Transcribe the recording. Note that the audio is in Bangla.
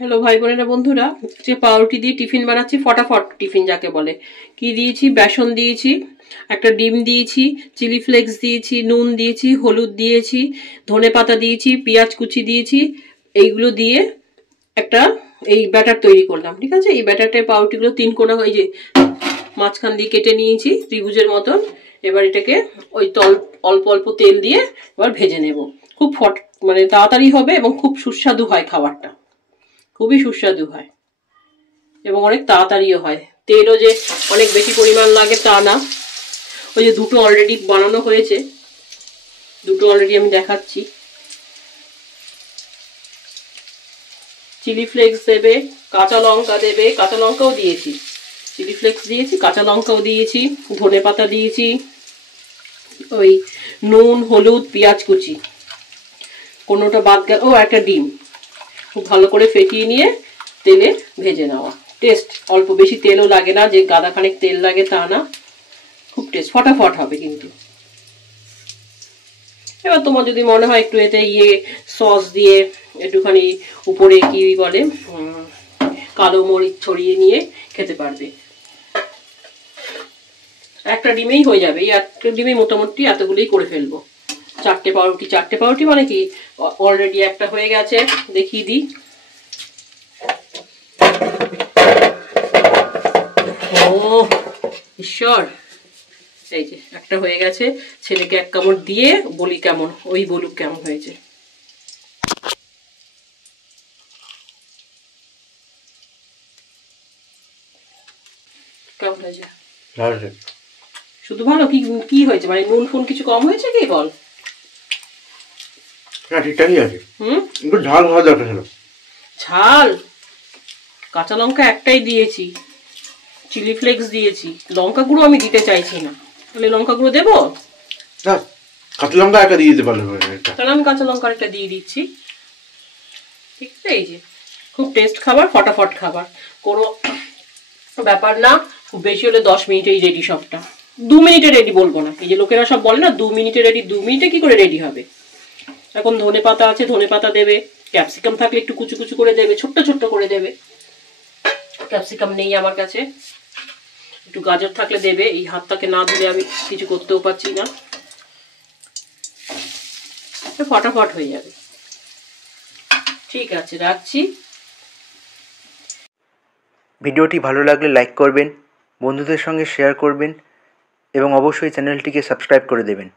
হ্যালো ভাই বোনেরা বন্ধুরা, আজকে পাউরুটি দিয়ে টিফিন বানাচ্ছি, ফটাফট টিফিন যাকে বলে। কি দিয়েছি? বেসন দিয়েছি, একটা ডিম দিয়েছি, চিলি ফ্লেক্স দিয়েছি, নুন দিয়েছি, হলুদ দিয়েছি, ধনে পাতা দিয়েছি, পেঁয়াজ কুচি দিয়েছি। এইগুলো দিয়ে একটা এই ব্যাটার তৈরি করলাম। ঠিক আছে, এই ব্যাটারটায় পাউরুটিগুলো 3 কোনা এই যে মাঝখান দিয়ে কেটে নিয়েছি ত্রিভুজের মতন। এবার এটাকে ওই অল্প অল্প তেল দিয়ে এবার ভেজে নেব। খুব মানে তাড়াতাড়ি হবে এবং খুব সুস্বাদু হয় খাবারটা, খুবই সুস্বাদু হয় এবং অনেক তাড়াতাড়িও হয়। তেলও যে অনেক বেশি পরিমাণ লাগে তা না। ওই যে দুটো অলরেডি বানানো হয়েছে, দুটো অলরেডি আমি দেখাচ্ছি। চিলি ফ্লেক্স দেবে, কাঁচা লঙ্কা দেবে, কাঁচা লঙ্কাও দিয়েছি, চিলি ফ্লেক্স দিয়েছি, কাঁচা লঙ্কাও দিয়েছি, ধনে পাতা দিয়েছি, ওই নুন হলুদ পেঁয়াজ কুচি, কোনোটা বাদ গেল, ও একটা ডিম। খুব ভালো করে ফেটিয়ে নিয়ে তেলে ভেজে নেওয়া। টেস্ট অল্প বেশি তেলও লাগে না, যে গাদা খানিক তেল লাগে তা না, খুব টেস্ট, ফটাফট হবে কিন্তু। এবার তোমার যদি মনে হয় একটু এতে সস দিয়ে একটুখানি উপরে কি বলে কালো মরিচ ছড়িয়ে নিয়ে খেতে পারবে। একটা ডিমেই হয়ে যাবে, এই একটা ডিমেই মোটামুটি এতগুলোই করে ফেলবো। চারটে পাউরুটি মানে কি অলরেডি একটা হয়ে গেছে, দেখিয়ে দিই। ও ঈশ্বর, এই যে একটা হয়ে গেছে। ছেলেকে এক কামড় দিয়ে বলি কেমন, ওই বলুক কেমন হয়েছে। কেমন হয়েছে? শুধু ভালো? কি কি হয়েছে, মানে নুন ফুন কিছু কম হয়েছে কি বল? হ্যাঁ ঠিকঠাকই আছে। একটু ঝাল হওয়া দরকার ছিল। ঝাল? কাঁচা লঙ্কা একটাই দিয়েছি, চিলি ফ্লেক্স দিয়েছি, লঙ্কা গুঁড়ো আমি দিতে চাইছি না। তাহলে লঙ্কা গুঁড়ো দেবো? না, কাঁচা লঙ্কা একটা দিয়ে দিতে পারলে। তাহলে আমি কাঁচা লঙ্কা একটা দিয়ে দিচ্ছি। ঠিক আছে, এই যে খুব টেস্ট খাবার, ফটাফট খাবার, কোনো ব্যাপার না। খুব বেশি হলে 10 মিনিটেই রেডি সবটা। 2 মিনিটে রেডি বলবো না, এই যে লোকেরা সব বলে না 2 মিনিটে রেডি, 2 মিনিটে কি করে রেডি হবে? এখন ধনে পাতা আছে, ধনে পাতা দেবে, ক্যাপসিকাম থাকলে একটু কুচু কুচু করে দেবে, ছোট্ট ছোট্ট করে দেবে। ক্যাপসিকাম নেই আমার কাছে, একটু গাজর থাকলে দেবে। এই হাতটাকে না দিলে আমি কিছু করতেও পারছি না, ফটাফট হয়ে যাবে। ঠিক আছে, রাখছি। ভিডিওটি ভালো লাগলে লাইক করবেন, বন্ধুদের সঙ্গে শেয়ার করবেন এবং অবশ্যই চ্যানেলটিকে সাবস্ক্রাইব করে দেবেন।